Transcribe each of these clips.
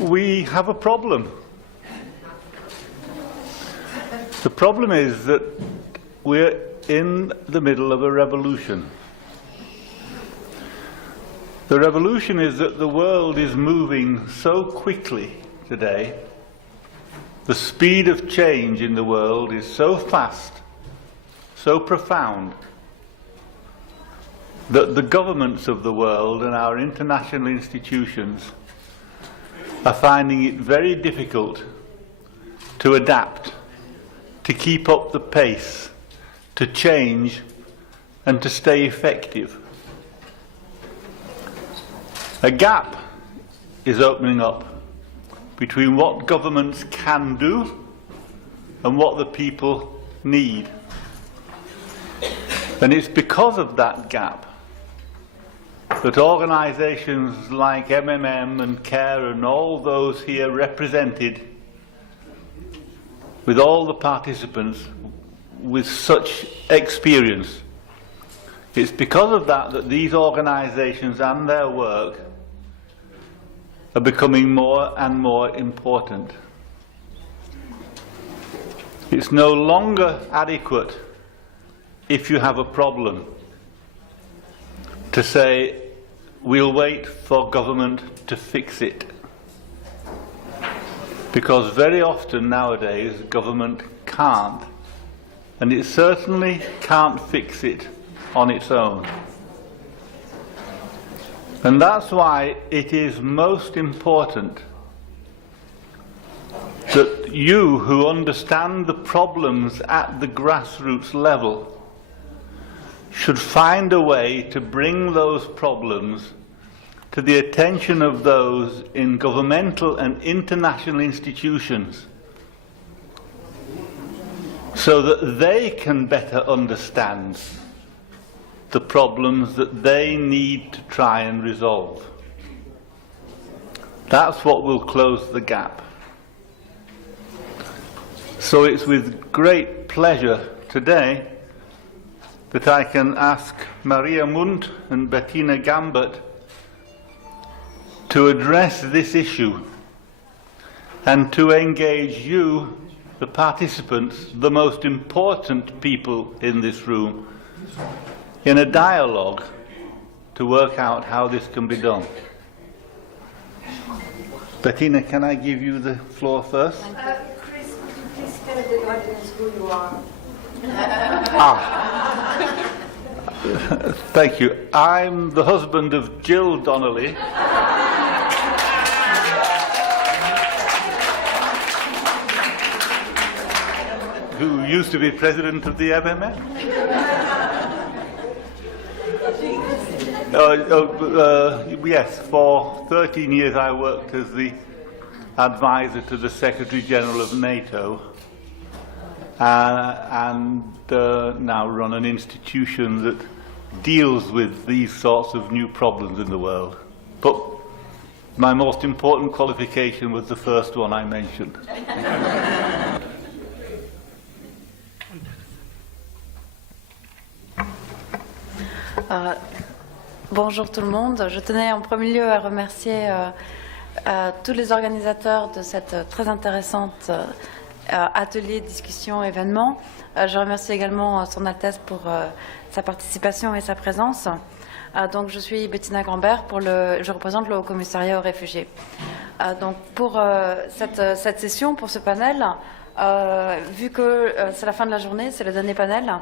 We have a problem. The problem is that we're in the middle of a revolution. The revolution is that the world is moving so quickly today. The speed of change in the world is so fast, so profound, that the governments of the world and our international institutions are finding it very difficult to adapt, to keep up the pace, to change and to stay effective. A gap is opening up between what governments can do and what the people need. And it's because of that gap that organisations like MMM and CARE and all those here represented, with all the participants with such experience, it's because of that that these organisations and their work are becoming more and more important. It's no longer adequate, if you have a problem, to say we'll wait for government to fix it. Because very often nowadays government can't, and it certainly can't fix it on its own. And that's why it is most important that you, who understand the problems at the grassroots level, should find a way to bring those problems to the attention of those in governmental and international institutions, so that they can better understand the problems that they need to try and resolve. That's what will close the gap. So it's with great pleasure today that I can ask Maria Mundt and Bettina Gambert to address this issue and to engage you, the participants, the most important people in this room, in a dialogue to work out how this can be done. Bettina, can I give you the floor first? Chris, please tell the audience who you are. Thank you. I'm the husband of Jill Donnelly, who used to be president of the MMM. Yes, for 13 years I worked as the advisor to the Secretary General of NATO, and now run an institution that deals with these sorts of new problems in the world. But my most important qualification was the first one I mentioned. Bonjour tout le monde. Je tenais en premier lieu à remercier tous les organisateurs de cette très intéressante atelier, discussion, événement. Je remercie également Son Altesse pour sa participation et sa présence. Donc, je suis Bettina Gambert, je représente le Haut Commissariat aux réfugiés. Donc, pour cette session, pour ce panel, vu que c'est la fin de la journée, c'est le dernier panel,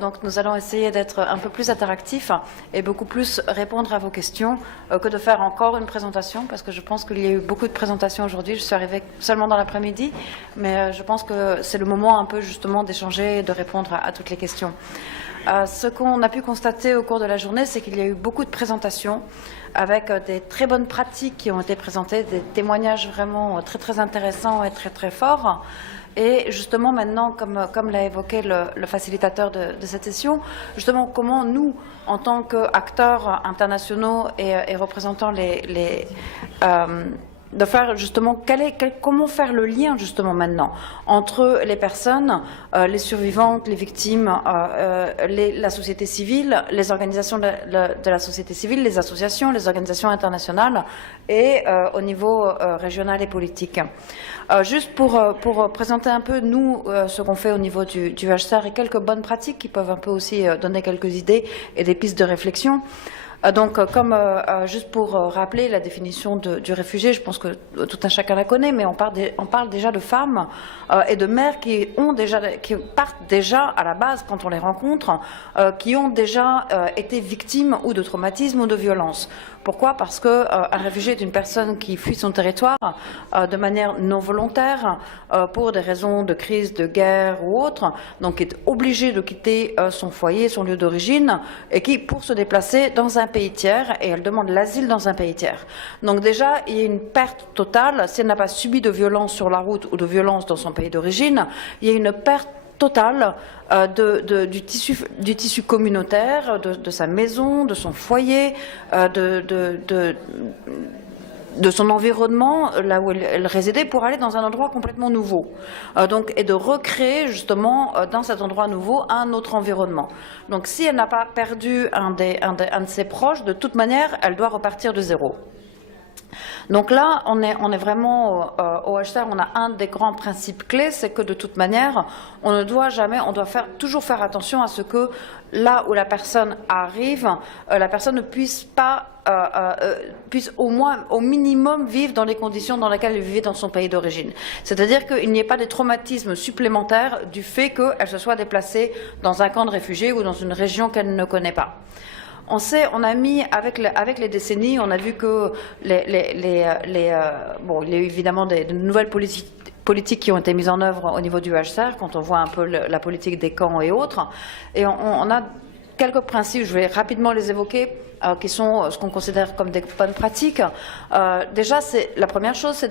donc nous allons essayer d'être un peu plus interactifs et beaucoup plus répondre à vos questions que de faire encore une présentation, parce que je pense qu'il y a eu beaucoup de présentations aujourd'hui. Je suis arrivée seulement dans l'après-midi, mais je pense que c'est le moment un peu justement d'échanger et de répondre à toutes les questions. Ce qu'on a pu constater au cours de la journée, c'est qu'il y a eu beaucoup de présentations avec des très bonnes pratiques qui ont été présentées, des témoignages vraiment très très intéressants et très très forts. Et justement maintenant, comme l'a évoqué le facilitateur de cette session, justement comment nous, en tant qu'acteurs internationaux et représentant de faire justement comment faire le lien justement maintenant entre les personnes, les survivantes, les victimes, la société civile, les organisations de la société civile, les associations, les organisations internationales et au niveau régional et politique. Juste pour présenter un peu, nous, ce qu'on fait au niveau du HCR et quelques bonnes pratiques qui peuvent un peu aussi donner quelques idées et des pistes de réflexion. Donc, juste pour rappeler la définition du réfugié, je pense que tout un chacun la connaît, mais on parle déjà de femmes et de mères qui partent déjà à la base quand on les rencontre, qui ont déjà été victimes ou de traumatisme ou de violence. Pourquoi? Parce qu'un réfugié est une personne qui fuit son territoire de manière non volontaire pour des raisons de crise, de guerre ou autre, donc est obligé de quitter son foyer, son lieu d'origine, et qui, pour se déplacer dans un pays tiers, et elle demande l'asile dans un pays tiers. Donc déjà, il y a une perte totale, si elle n'a pas subi de violence sur la route ou de violence dans son pays d'origine, il y a une perte totale du tissu communautaire, de sa maison, de son foyer, de son environnement, là où elle résidait, pour aller dans un endroit complètement nouveau. Et de recréer justement dans cet endroit nouveau un autre environnement. Donc si elle n'a pas perdu un de ses proches, de toute manière, elle doit repartir de zéro. Donc là, on est vraiment au HCR, on a un des grands principes clés, c'est que de toute manière, on doit toujours faire attention à ce que là où la personne arrive, la personne ne puisse pas, puisse au minimum vivre dans les conditions dans lesquelles elle vivait dans son pays d'origine. C'est-à-dire qu'il n'y ait pas des traumatismes supplémentaires du fait qu'elle se soit déplacée dans un camp de réfugiés ou dans une région qu'elle ne connaît pas. On a mis, avec les décennies, on a vu que il y a eu évidemment de nouvelles politiques qui ont été mises en œuvre au niveau du HCR, quand on voit un peu la politique des camps et autres. Et on a quelques principes, je vais rapidement les évoquer, qui sont ce qu'on considère comme des bonnes pratiques. Déjà, la première chose,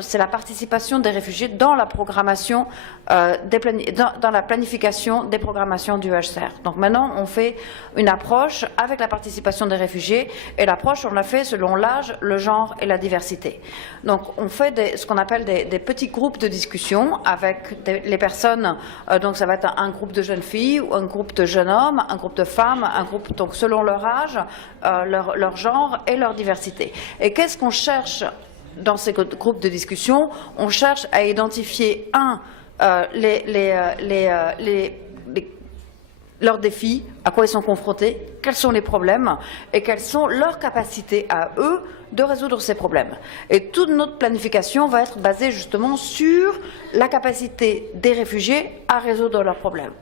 c'est la participation des réfugiés dans la programmation, dans la planification des programmations du HCR. Donc maintenant, on fait une approche avec la participation des réfugiés, et l'approche, on l'a fait selon l'âge, le genre et la diversité. Donc on fait ce qu'on appelle des petits groupes de discussion avec les personnes, donc ça va être un groupe de jeunes filles, ou un groupe de jeunes hommes, un groupe de femmes, un groupe donc selon leur âge, leur genre et leur diversité. Et qu'est-ce qu'on cherche dans ces groupes de discussion? On cherche à identifier, leurs défis, à quoi ils sont confrontés, quels sont les problèmes et quelles sont leurs capacités à eux de résoudre ces problèmes. Et toute notre planification va être basée justement sur la capacité des réfugiés à résoudre leurs problèmes.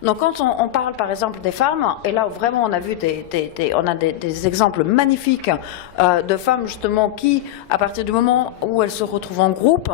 Donc quand on parle par exemple des femmes, et là où vraiment on a vu des exemples magnifiques de femmes justement qui, à partir du moment où elles se retrouvent en groupe,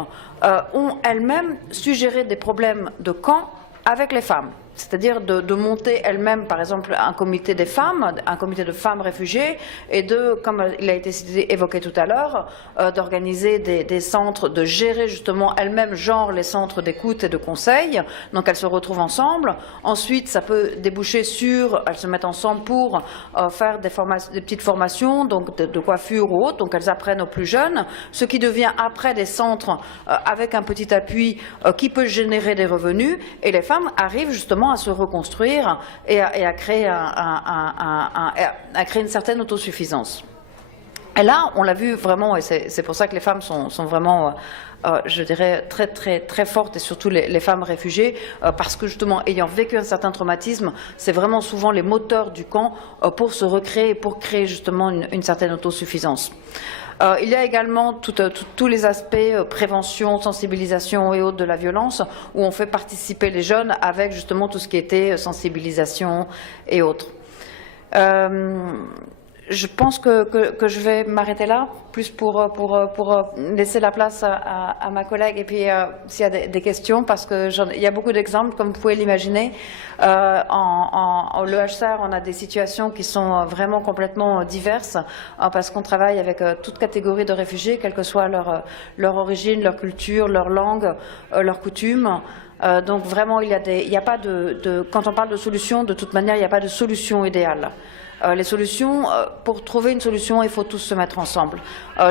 ont elles-mêmes suggéré des problèmes de camp avec les femmes. C'est-à-dire de monter elle-même, par exemple, un comité des femmes, un comité de femmes réfugiées, et comme il a été évoqué tout à l'heure, d'organiser des centres, de gérer justement elle-même, genre les centres d'écoute et de conseil. Donc elles se retrouvent ensemble. Ensuite, ça peut déboucher sur, elles se mettent ensemble pour faire des petites formations, donc de coiffure ou autre. Donc elles apprennent aux plus jeunes, ce qui devient après des centres avec un petit appui qui peut générer des revenus. Et les femmes arrivent justement à se reconstruire et à créer une certaine autosuffisance. Et là, on l'a vu vraiment, et c'est pour ça que les femmes sont vraiment, je dirais, très, très, très fortes, et surtout les femmes réfugiées, parce que justement, ayant vécu un certain traumatisme, c'est vraiment souvent les moteurs du camp pour se recréer, pour créer justement une certaine autosuffisance. Il y a également tous les aspects prévention, sensibilisation et autres de la violence, où on fait participer les jeunes avec justement tout ce qui était sensibilisation et autres. Je pense que je vais m'arrêter là, plus pour laisser la place à ma collègue, et puis s'il y a des questions, parce qu'il y a beaucoup d'exemples, comme vous pouvez l'imaginer. Le HCR, on a des situations qui sont vraiment complètement diverses, parce qu'on travaille avec toute catégorie de réfugiés, quelle que soit leur origine, leur culture, leur langue, leurs coutumes. Donc vraiment, il y a pas quand on parle de solution, de toute manière, il n'y a pas de solution idéale. les solutions. Pour trouver une solution, il faut tous se mettre ensemble.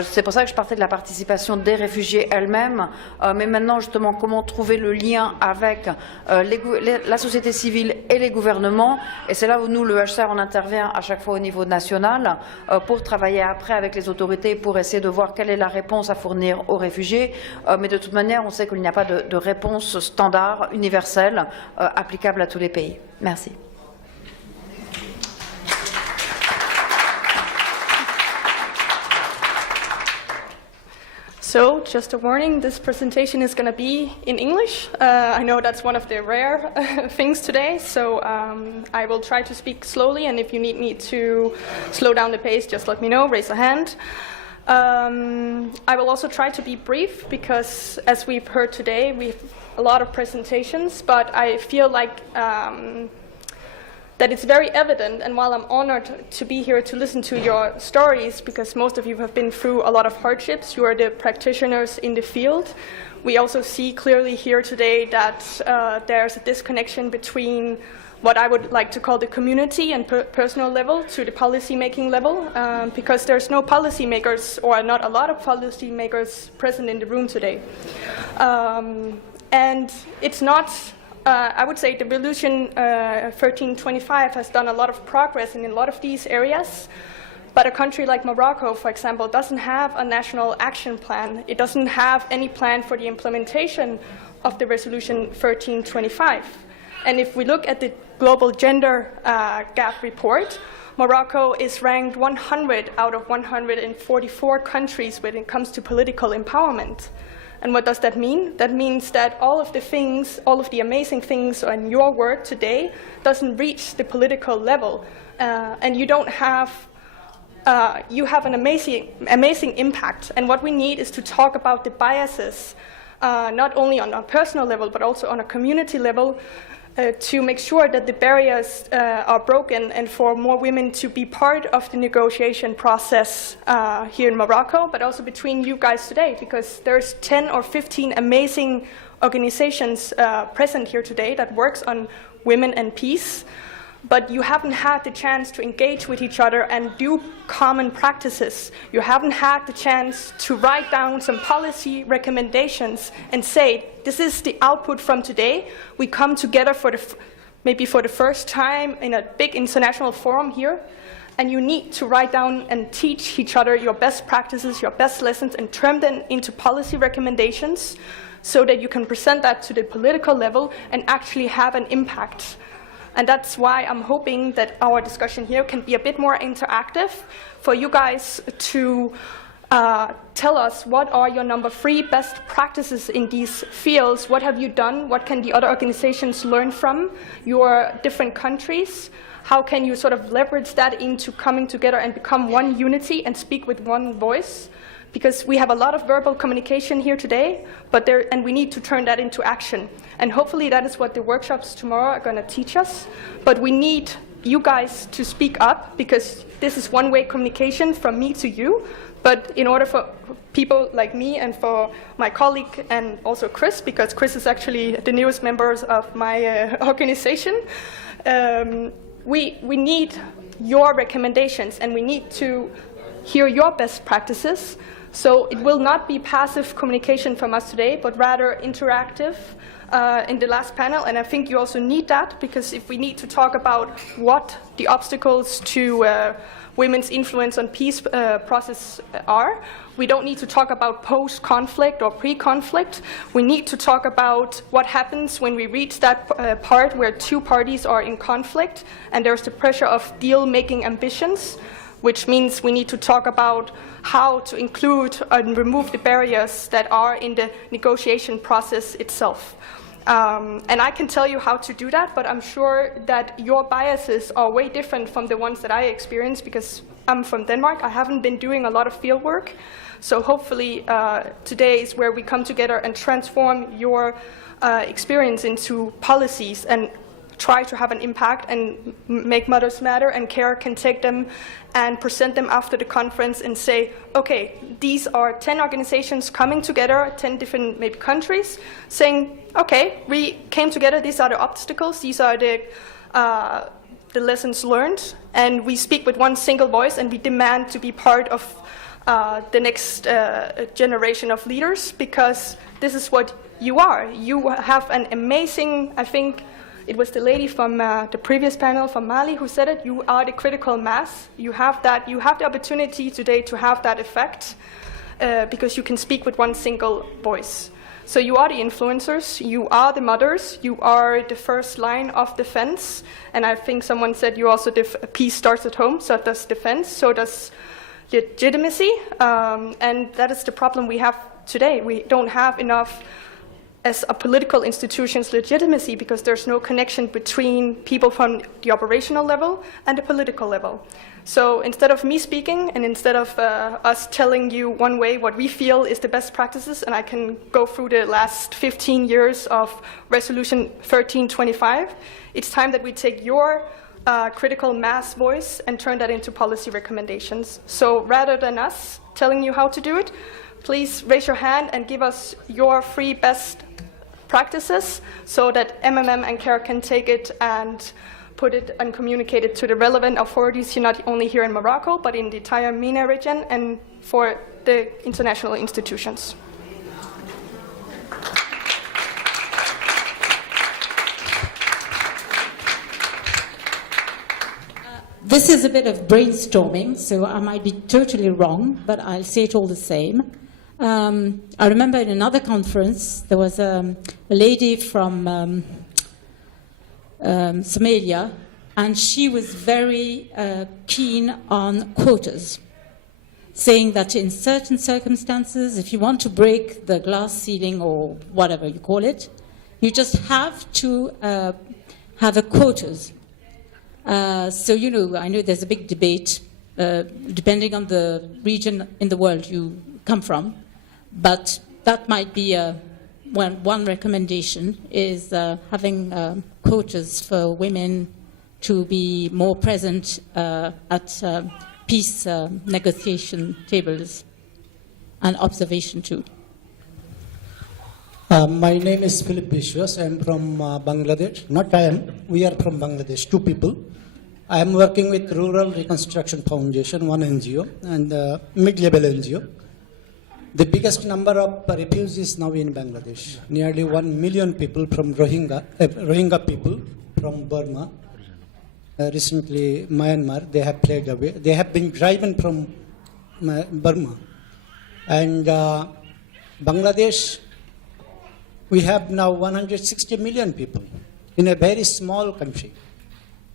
C'est pour ça que je partais de la participation des réfugiés elles-mêmes, mais maintenant justement comment trouver le lien avec la société civile et les gouvernements, et c'est là où nous, le HCR, on intervient à chaque fois au niveau national pour travailler après avec les autorités pour essayer de voir quelle est la réponse à fournir aux réfugiés, mais de toute manière on sait qu'il n'y a pas de réponse standard, universelle, applicable à tous les pays. Merci. So, just a warning, this presentation is going to be in English. I know that's one of the rare things today, so I will try to speak slowly, and if you need me to slow down the pace, just let me know, raise a hand. I will also try to be brief, because as we've heard today, we have a lot of presentations, but I feel like that it's very evident, and while I'm honored to be here to listen to your stories, because most of you have been through a lot of hardships, you are the practitioners in the field, we also see clearly here today that there's a disconnection between what I would like to call the community and personal level to the policy-making level, because there's no policymakers, or not a lot of policymakers present in the room today. And it's not I would say the Resolution 1325 has done a lot of progress in a lot of these areas, but a country like Morocco, for example, doesn't have a national action plan. It doesn't have any plan for the implementation of the Resolution 1325. And if we look at the Global Gender Gap report, Morocco is ranked 100 out of 144 countries when it comes to political empowerment. And what does that mean? That means that all of the things, all of the amazing things in your work today doesn't reach the political level. And you don't have, you have an amazing impact. And what we need is to talk about the biases, not only on a personal level, but also on a community level, to make sure that the barriers are broken and for more women to be part of the negotiation process here in Morocco, but also between you guys today, because there's 10 or 15 amazing organizations present here today that works on women and peace, but you haven't had the chance to engage with each other and do common practices. You haven't had the chance to write down some policy recommendations and say, this is the output from today. We come together for maybe for the first time in a big international forum here, and you need to write down and teach each other your best practices, your best lessons, and turn them into policy recommendations so that you can present that to the political level and actually have an impact. And that's why I'm hoping that our discussion here can be a bit more interactive for you guys to tell us what are your number 3 best practices in these fields. What have you done? What can the other organizations learn from your different countries? How can you sort of leverage that into coming together and become one unity and speak with one voice? Because we have a lot of verbal communication here today, and we need to turn that into action. And hopefully that is what the workshops tomorrow are going to teach us. But we need you guys to speak up, because this is one-way communication from me to you. But in order for people like me and for my colleague and also Chris, because Chris is actually the newest member of my organization, we need your recommendations, and we need to hear your best practices. So it will not be passive communication from us today, but rather interactive in the last panel. And I think you also need that, because if we need to talk about what the obstacles to women's influence on peace process are, we don't need to talk about post-conflict or pre-conflict. We need to talk about what happens when we reach that part where 2 parties are in conflict and there's the pressure of deal-making ambitions, which means we need to talk about how to include and remove the barriers that are in the negotiation process itself. And I can tell you how to do that, but I'm sure that your biases are way different from the ones that I experience, because I'm from Denmark. I haven't been doing a lot of field work. So hopefully today is where we come together and transform your experience into policies and try to have an impact and make Mothers Matter and CARE can take them and present them after the conference and say, okay, these are 10 organizations coming together, 10 different maybe countries, saying, okay, we came together, these are the obstacles, these are the the lessons learned, and we speak with one single voice, and we demand to be part of the next generation of leaders, because this is what you are. You have an amazing, I think it was the lady from the previous panel from Mali who said it, you are the critical mass. You have that, you have the opportunity today to have that effect because you can speak with one single voice. So you are the influencers, you are the mothers, you are the first line of defense, and I think someone said you also, peace starts at home, so does defense, so does legitimacy, and that is the problem we have today. We don't have enough as a political institution's legitimacy because there's no connection between people from the operational level and the political level. So instead of me speaking and instead of us telling you one way what we feel is the best practices, and I can go through the last 15 years of Resolution 1325, it's time that we take your critical mass voice and turn that into policy recommendations. So rather than us telling you how to do it, please raise your hand and give us your three best practices so that MMM and CARE can take it and put it and communicate it to the relevant authorities here, not only here in Morocco, but in the entire MENA region and for the international institutions. This is a bit of brainstorming, so I might be totally wrong, but I'll say it all the same. I remember in another conference, there was a lady from Somalia, and she was very keen on quotas, saying that in certain circumstances, if you want to break the glass ceiling or whatever you call it, you just have to have a quotas. So, you know, I know there's a big debate depending on the region in the world you come from, but that might be one recommendation is having quotas for women to be more present at peace negotiation tables and observation too. My name is Philip Bishwas. I am from Bangladesh. Not I am, we are from Bangladesh, two people. I am working with Rural Reconstruction Foundation, one NGO, and mid-level NGO. The biggest number of refugees now in Bangladesh, nearly 1 million people from Rohingya people from Burma. Recently, Myanmar, they have fled away. They have been driven from Burma. And Bangladesh, we have now 160 million people in a very small country.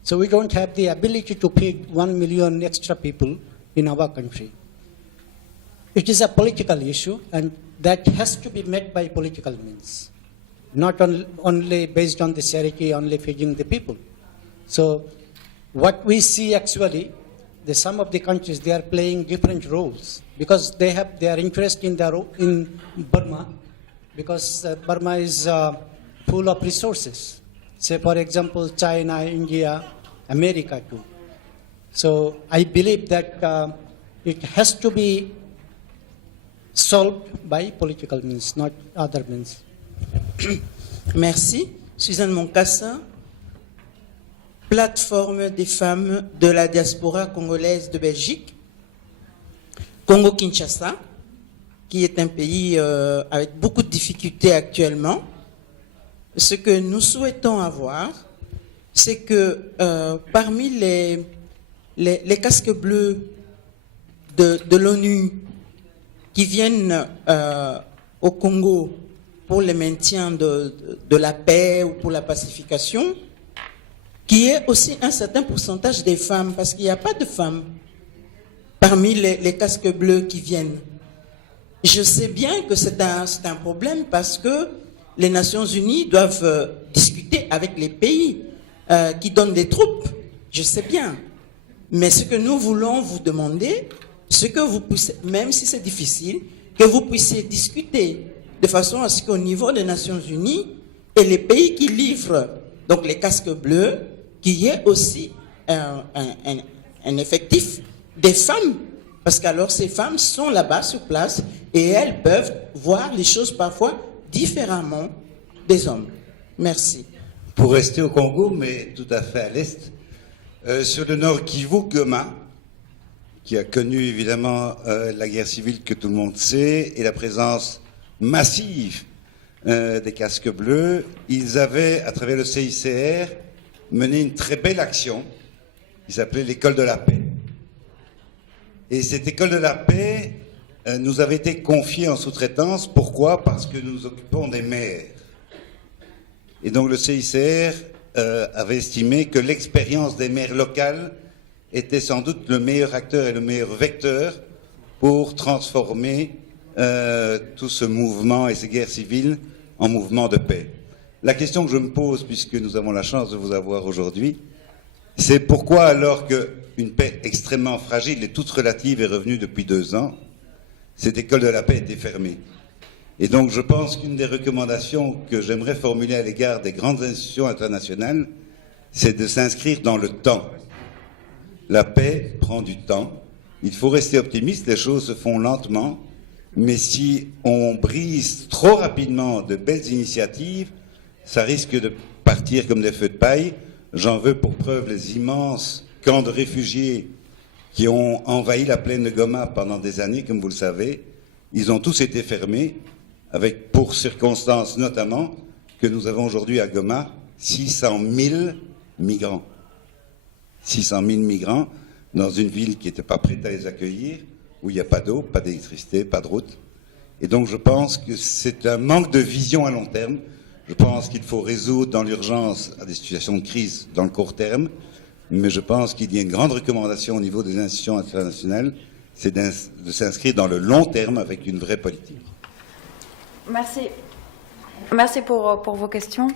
So we don't have the ability to feed 1 million extra people in our country. It is a political issue, and that has to be met by political means, not only based on the charity, only feeding the people. So what we see actually, some of the countries, they are playing different roles because they have their interest in Burma, because Burma is full of resources. Say, for example, China, India, America too. So I believe that it has to be solved by political means, not other means. Merci. Suzanne Moncassa, plateforme des femmes de la diaspora congolaise de Belgique, Congo-Kinshasa, qui est un pays avec beaucoup de difficultés actuellement. Ce que nous souhaitons avoir, c'est que parmi les casques bleus de l'ONU qui viennent au Congo pour le maintien de la paix ou pour la pacification, qu'il y ait aussi un certain pourcentage des femmes, parce qu'il n'y a pas de femmes parmi les casques bleus qui viennent. Je sais bien que c'est un problème parce que les Nations Unies doivent discuter avec les pays qui donnent des troupes. Je sais bien. Mais ce que nous voulons vous demander, c'est que vous puissiez, même si c'est difficile, que vous puissiez discuter de façon à ce qu'au niveau des Nations Unies et les pays qui livrent donc les casques bleus, qu'il y ait aussi un effectif des femmes. Parce qu'alors ces femmes sont là-bas sur place et elles peuvent voir les choses parfois différemment des hommes. Merci. Pour rester au Congo, mais tout à fait à l'est, Sur le nord Kivu, Goma, qui a connu évidemment la guerre civile que tout le monde sait et la présence massive des casques bleus, ils avaient, à travers le CICR, mené une très belle action qui s'appelait l'école de la paix. Et cette école de la paix nous avait été confiée en sous-traitance. Pourquoi? Parce que nous nous occupons des maires. Et donc le CICR avait estimé que l'expérience des maires locales était sans doute le meilleur acteur et le meilleur vecteur pour transformer tout ce mouvement et ces guerres civiles en mouvement de paix. La question que je me pose, puisque nous avons la chance de vous avoir aujourd'hui, c'est pourquoi, alors qu'une paix extrêmement fragile et toute relative est revenue depuis 2 ans, cette école de la paix était fermée. Et donc je pense qu'une des recommandations que j'aimerais formuler à l'égard des grandes institutions internationales, c'est de s'inscrire dans le temps. La paix prend du temps. Il faut rester optimiste, les choses se font lentement, mais si on brise trop rapidement de belles initiatives, ça risque de partir comme des feux de paille. J'en veux pour preuve les immenses camps de réfugiés qui ont envahi la plaine de Goma pendant des années, comme vous le savez. Ils ont tous été fermés, avec pour circonstance notamment que nous avons aujourd'hui à Goma 600 000 migrants. 600 000 migrants dans une ville qui n'était pas prête à les accueillir, où il n'y a pas d'eau, pas d'électricité, pas de route. Et donc je pense que c'est un manque de vision à long terme. Je pense qu'il faut résoudre dans l'urgence à des situations de crise dans le court terme, mais je pense qu'il y a une grande recommandation au niveau des institutions internationales, c'est de s'inscrire dans le long terme avec une vraie politique. Merci. Merci pour vos questions.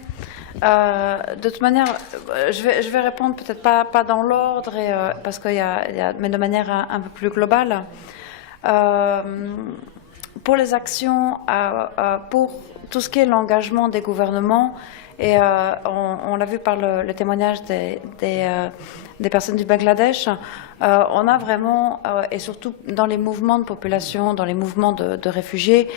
De toute manière, je vais répondre peut-être pas dans l'ordre, parce mais de manière un peu plus globale. Pour les actions, pour tout ce qui est l'engagement des gouvernements, et on l'a vu par le témoignage des personnes du Bangladesh, on a vraiment, et surtout dans les mouvements de population, dans les mouvements de réfugiés,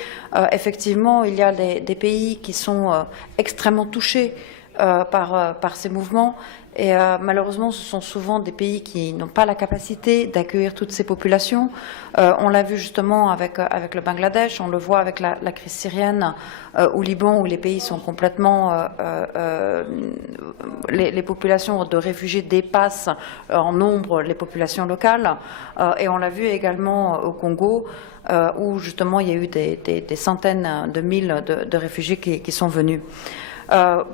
effectivement, il y a des pays qui sont extrêmement touchés par ces mouvements. Et malheureusement, ce sont souvent des pays qui n'ont pas la capacité d'accueillir toutes ces populations. On l'a vu justement avec le Bangladesh, on le voit avec la crise syrienne au Liban, où les pays sont complètement... les populations de réfugiés dépassent en nombre les populations locales. Et on l'a vu également au Congo, où justement il y a eu des centaines de mille de réfugiés qui sont venus.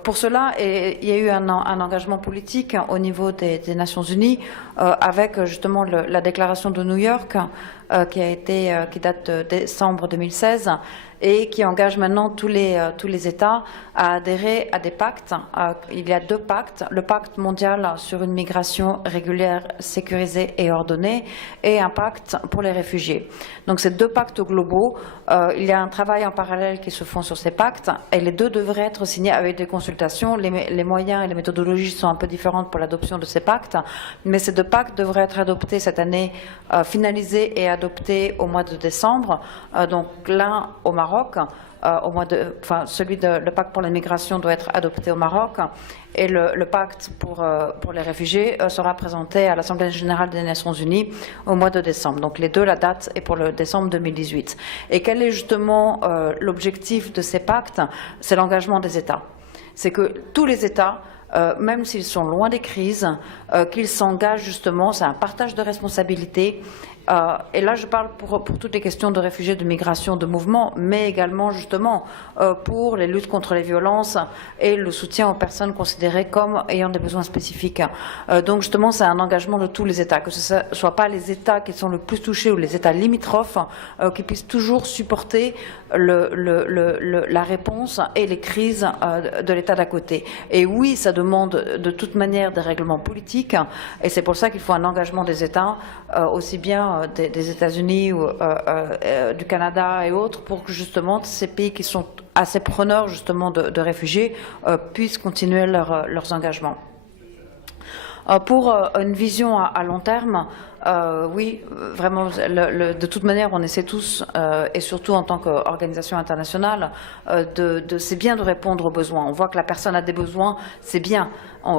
Pour cela, il y a eu un engagement politique au niveau des Nations Unies avec justement la déclaration de New York qui date de décembre 2016 et qui engage maintenant tous les États à adhérer à des pactes. Il y a 2 pactes, le pacte mondial sur une migration régulière, sécurisée et ordonnée, et un pacte pour les réfugiés. Donc ces 2 pactes globaux, il y a un travail en parallèle qui se font sur ces pactes, et les 2 devraient être signés avec des consultations. Les moyens et les méthodologies sont un peu différentes pour l'adoption de ces pactes, mais ces 2 pactes devraient être adoptés cette année, finalisés et adoptés au mois de décembre. Donc l'un au Maroc, le pacte pour la migration doit être adopté au Maroc, et le pacte pour les réfugiés sera présenté à l'Assemblée générale des Nations Unies au mois de décembre. Donc les 2, la date est pour le décembre 2018. Et quel est justement l'objectif de ces pactes? C'est l'engagement des États. C'est que tous les États, même s'ils sont loin des crises, qu'ils s'engagent justement, c'est un partage de responsabilités. Et là, je parle pour toutes les questions de réfugiés, de migration, de mouvement, mais également justement pour les luttes contre les violences et le soutien aux personnes considérées comme ayant des besoins spécifiques. Donc justement, c'est un engagement de tous les États, que ce ne soit pas les États qui sont le plus touchés ou les États limitrophes, qui puissent toujours supporter la réponse et les crises de l'État d'à côté. Et oui, ça demande de toute manière des règlements politiques, et c'est pour ça qu'il faut un engagement des États, aussi bien des États-Unis ou du Canada et autres, pour que justement ces pays qui sont assez preneurs justement de réfugiés puissent continuer leurs engagements. Pour une vision à long terme, oui, vraiment, de toute manière, on essaie tous, et surtout en tant qu'organisation internationale, c'est bien de répondre aux besoins. On voit que la personne a des besoins, c'est bien.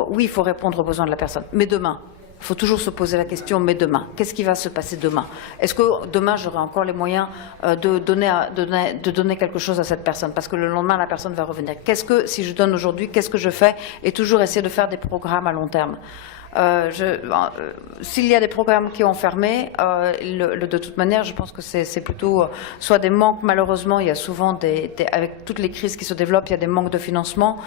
Oui, il faut répondre aux besoins de la personne. Mais demain, Il faut toujours se poser la question, mais demain, qu'est-ce qui va se passer demain? Est-ce que demain, j'aurai encore les moyens de donner quelque chose à cette personne? Parce que le lendemain, la personne va revenir. Si je donne aujourd'hui, qu'est-ce que je fais? Et toujours essayer de faire des programmes à long terme. S'il y a des programmes qui ont fermé, de toute manière, je pense que c'est plutôt soit des manques. Malheureusement, il y a souvent avec toutes les crises qui se développent, il y a des manques de financement.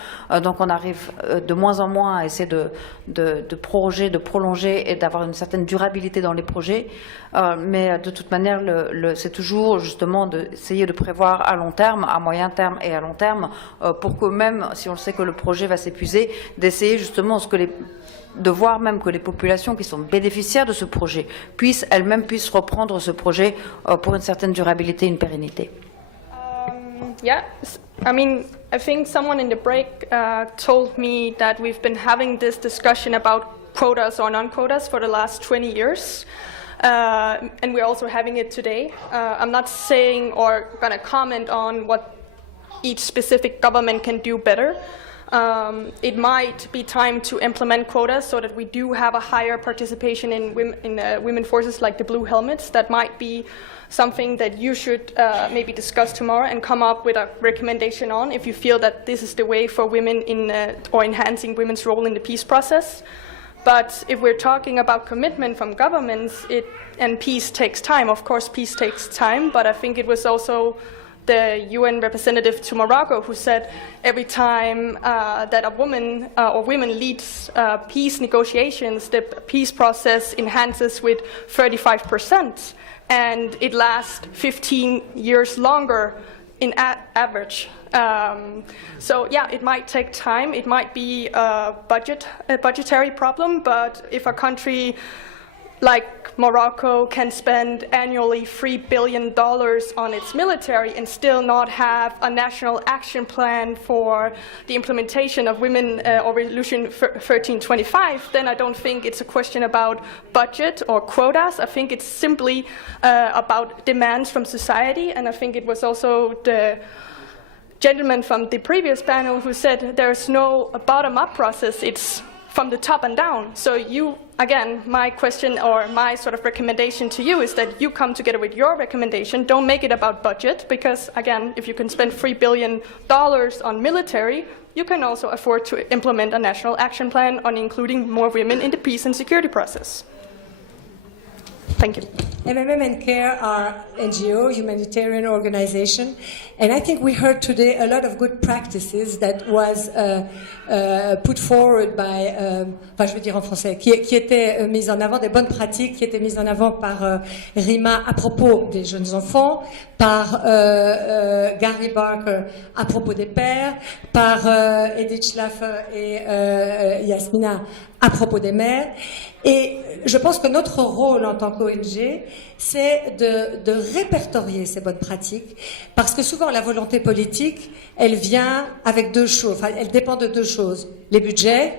Donc, on arrive de moins en moins à essayer de proroger, de prolonger et d'avoir une certaine durabilité dans les projets. Mais de toute manière, c'est toujours justement d'essayer de prévoir à long terme, à moyen terme et à long terme, pour que même si on sait que le projet va s'épuiser, d'essayer justement de voir même que les populations qui sont bénéficiaires de ce projet elles-mêmes puissent reprendre ce projet pour une certaine durabilité, une pérennité. Yeah, I mean, I think someone in the break told me that we've been having this discussion about quotas or non-quotas for the last 20 years. And we're also having it today. I'm not saying or going to comment on what each specific government can do better. It might be time to implement quotas so that we do have a higher participation in women forces like the Blue Helmets. That might be something that you should maybe discuss tomorrow and come up with a recommendation on if you feel that this is the way for women or enhancing women's role in the peace process. But if we're talking about commitment from governments, and peace takes time. Of course, peace takes time, but I think it was also the UN representative to Morocco who said every time that a woman or women leads peace negotiations, the peace process enhances with 35%, and it lasts 15 years longer in average. So yeah, it might take time. It might be a budgetary problem, but if a country like Morocco can spend annually $3 billion on its military and still not have a national action plan for the implementation of women or Resolution 1325, then I don't think it's a question about budget or quotas. I think it's simply about demands from society, and I think it was also the gentleman from the previous panel who said there's no bottom-up process, it's from the top and down. So again, my question or my sort of recommendation to you is that you come together with your recommendation. Don't make it about budget, because again, if you can spend $3 billion on military, you can also afford to implement a national action plan on including more women in the peace and security process. Thank you. MMM and CARE are NGO, humanitarian organization, and I think we heard today a lot of good practices that was put forward by, enfin je veux dire en français, qui étaient mises en avant, des bonnes pratiques qui étaient mises en avant par Rima à propos des jeunes enfants, par Gary Barker à propos des pères, par Edith Schlaffer et Yasmina à propos des mères. Et je pense que notre rôle en tant qu'ONG, c'est de répertorier ces bonnes pratiques, parce que souvent la volonté politique, elle vient avec deux choses, enfin, elle dépend de deux choses, les budgets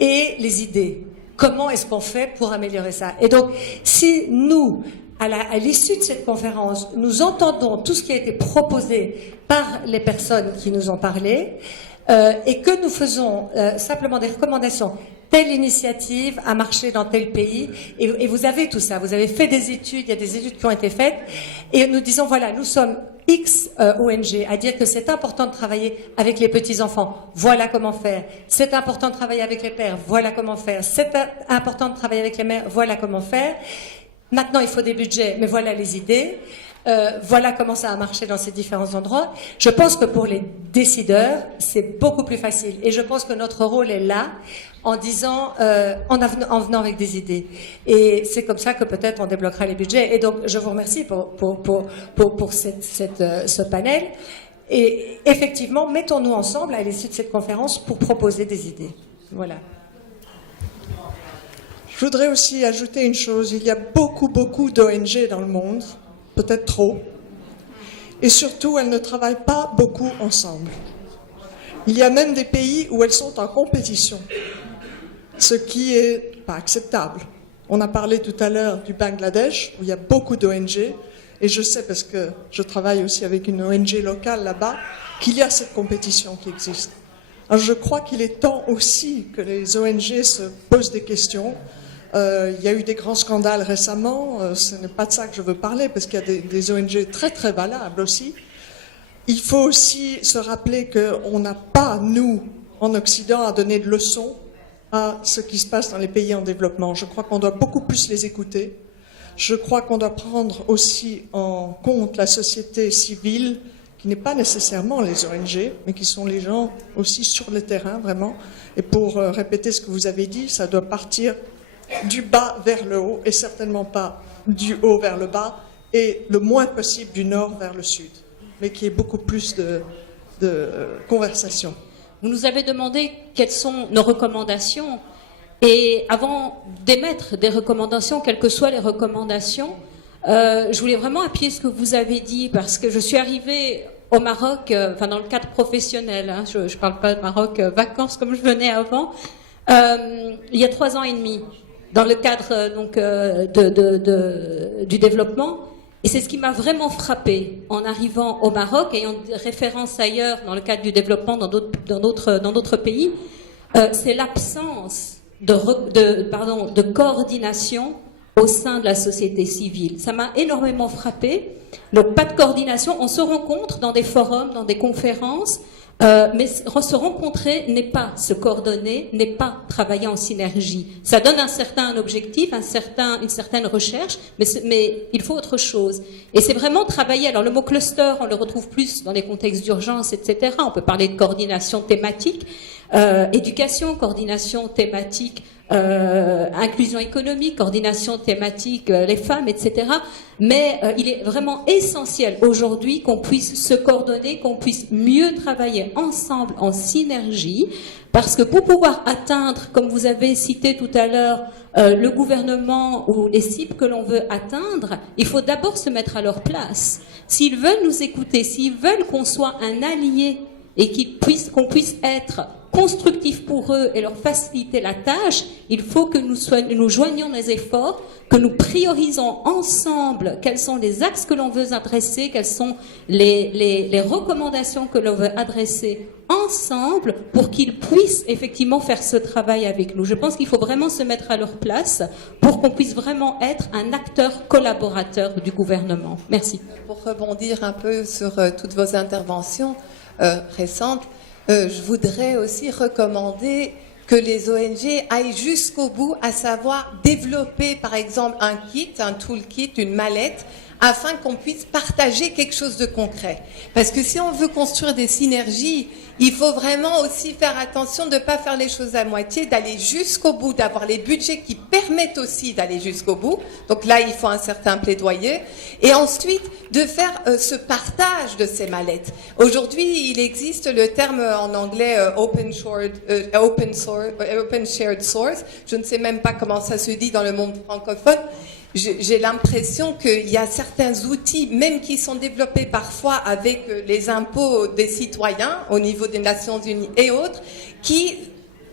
et les idées. Comment est-ce qu'on fait pour améliorer ça? Et donc, si nous, à l'issue de cette conférence, nous entendons tout ce qui a été proposé par les personnes qui nous ont parlé, et que nous faisons simplement des recommandations, telle initiative a marché dans tel pays, et vous avez tout ça, vous avez fait des études, il y a des études qui ont été faites, et nous disons, voilà, nous sommes X ONG à dire que c'est important de travailler avec les petits-enfants, voilà comment faire, c'est important de travailler avec les pères, voilà comment faire, c'est important de travailler avec les mères, voilà comment faire. Maintenant, il faut des budgets, mais voilà les idées. Voilà comment ça a marché dans ces différents endroits. Je pense que pour les décideurs, c'est beaucoup plus facile. Et je pense que notre rôle est là, en disant, en venant avec des idées. Et c'est comme ça que peut-être on débloquera les budgets. Et donc, je vous remercie pour ce panel. Et effectivement, mettons-nous ensemble à l'issue de cette conférence pour proposer des idées. Voilà. Je voudrais aussi ajouter une chose. Il y a beaucoup d'ONG dans le monde, peut-être trop, et surtout, elles ne travaillent pas beaucoup ensemble. Il y a même des pays où elles sont en compétition, ce qui est pas acceptable. On a parlé tout à l'heure du Bangladesh, où il y a beaucoup d'ONG, et je sais, parce que je travaille aussi avec une ONG locale là-bas, qu'il y a cette compétition qui existe. Alors je crois qu'il est temps aussi que les ONG se posent des questions Il y a eu des grands scandales récemment, ce n'est pas de ça que je veux parler, parce qu'il y a des ONG très très valables aussi. Il faut aussi se rappeler qu'on n'a pas, nous, en Occident, à donner de leçons à ce qui se passe dans les pays en développement. Je crois qu'on doit beaucoup plus les écouter. Je crois qu'on doit prendre aussi en compte la société civile, qui n'est pas nécessairement les ONG, mais qui sont les gens aussi sur le terrain, vraiment. Et pour répéter ce que vous avez dit, ça doit partir du bas vers le haut, et certainement pas du haut vers le bas, et le moins possible du nord vers le sud, mais qu'il y ait beaucoup plus de conversation. Vous nous avez demandé quelles sont nos recommandations. Et avant d'émettre des recommandations, quelles que soient les recommandations, je voulais vraiment appuyer ce que vous avez dit, parce que je suis arrivée au Maroc, enfin dans le cadre professionnel, hein, je ne parle pas de Maroc vacances comme je venais avant, il y a 3 ans et demi, dans le cadre donc, du développement. Et c'est ce qui m'a vraiment frappé en arrivant au Maroc, ayant des références ailleurs dans le cadre du développement dans d'autres pays, c'est l'absence de coordination au sein de la société civile. Ça m'a énormément frappé. Donc pas de coordination, on se rencontre dans des forums, dans des conférences, mais se rencontrer n'est pas se coordonner, n'est pas travailler en synergie. Ça donne un certain objectif, une certaine recherche, mais il faut autre chose. Et c'est vraiment travailler. Alors le mot cluster, on le retrouve plus dans les contextes d'urgence, etc. On peut parler de coordination thématique, éducation, coordination thématique, inclusion économique, coordination thématique, les femmes, etc. Mais il est vraiment essentiel aujourd'hui qu'on puisse se coordonner, qu'on puisse mieux travailler ensemble en synergie, parce que pour pouvoir atteindre, comme vous avez cité tout à l'heure, le gouvernement ou les cibles que l'on veut atteindre, il faut d'abord se mettre à leur place. S'ils veulent nous écouter, s'ils veulent qu'on soit un allié et qu'on puisse être constructif pour eux et leur faciliter la tâche, il faut que nous joignions nos efforts, que nous priorisons ensemble quels sont les axes que l'on veut adresser, quelles sont les recommandations que l'on veut adresser ensemble pour qu'ils puissent effectivement faire ce travail avec nous. Je pense qu'il faut vraiment se mettre à leur place pour qu'on puisse vraiment être un acteur collaborateur du gouvernement. Merci. Pour rebondir un peu sur toutes vos interventions récentes, je voudrais aussi recommander que les ONG aillent jusqu'au bout, à savoir développer par exemple un kit, un toolkit, une mallette, afin qu'on puisse partager quelque chose de concret. Parce que si on veut construire des synergies, il faut vraiment aussi faire attention de ne pas faire les choses à moitié, d'aller jusqu'au bout, d'avoir les budgets qui permettent aussi d'aller jusqu'au bout. Donc là, il faut un certain plaidoyer. Et ensuite, de faire ce partage de ces mallettes. Aujourd'hui, il existe le terme en anglais open shared source. Je ne sais même pas comment ça se dit dans le monde francophone. J'ai l'impression qu'il y a certains outils, même qui sont développés parfois avec les impôts des citoyens au niveau des Nations Unies et autres,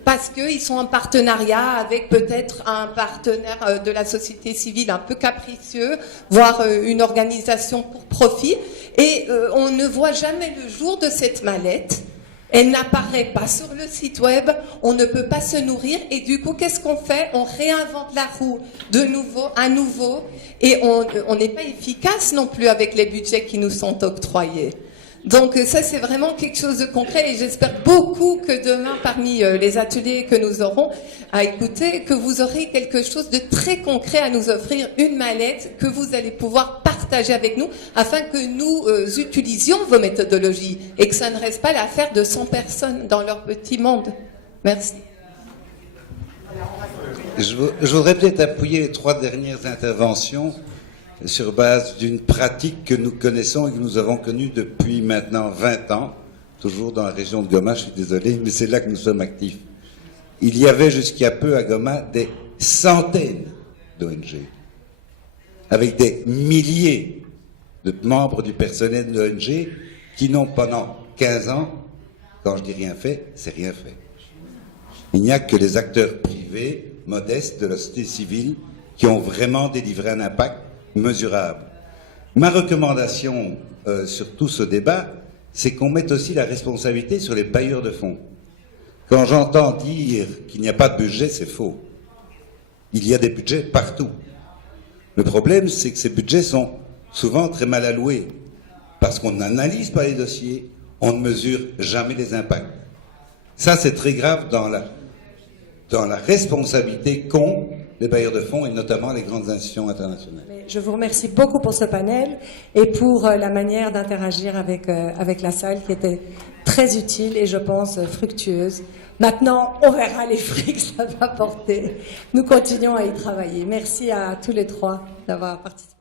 parce qu'ils sont en partenariat avec peut-être un partenaire de la société civile un peu capricieux, voire une organisation pour profit, et on ne voit jamais le jour de cette mallette. Elle n'apparaît pas sur le site web, on ne peut pas se nourrir, et du coup, qu'est-ce qu'on fait? On réinvente la roue de nouveau, à nouveau, et on n'est pas efficace non plus avec les budgets qui nous sont octroyés. Donc ça, c'est vraiment quelque chose de concret, et j'espère beaucoup que demain, parmi les ateliers que nous aurons à écouter, que vous aurez quelque chose de très concret à nous offrir, une mallette que vous allez pouvoir partager avec nous, afin que nous utilisions vos méthodologies, et que ça ne reste pas l'affaire de 100 personnes dans leur petit monde. Merci. Je voudrais peut-être appuyer les 3 dernières interventions sur base d'une pratique que nous connaissons et que nous avons connue depuis maintenant 20 ans, toujours dans la région de Goma, je suis désolé, mais c'est là que nous sommes actifs. Il y avait jusqu'à peu à Goma des centaines d'ONG, avec des milliers de membres du personnel de l'ONG qui n'ont pendant 15 ans, quand je dis rien fait, c'est rien fait. Il n'y a que les acteurs privés, modestes de la société civile, qui ont vraiment délivré un impact mesurable. Ma recommandation sur tout ce débat, c'est qu'on mette aussi la responsabilité sur les bailleurs de fonds. Quand j'entends dire qu'il n'y a pas de budget, c'est faux. Il y a des budgets partout. Le problème, c'est que ces budgets sont souvent très mal alloués, parce qu'on n'analyse pas les dossiers, on ne mesure jamais les impacts. Ça, c'est très grave dans la responsabilité qu'ont les bailleurs de fonds et notamment les grandes institutions internationales. Je vous remercie beaucoup pour ce panel et pour la manière d'interagir avec la salle qui était très utile et je pense fructueuse. Maintenant, on verra les fruits que ça va porter. Nous continuons à y travailler. Merci à tous les trois d'avoir participé.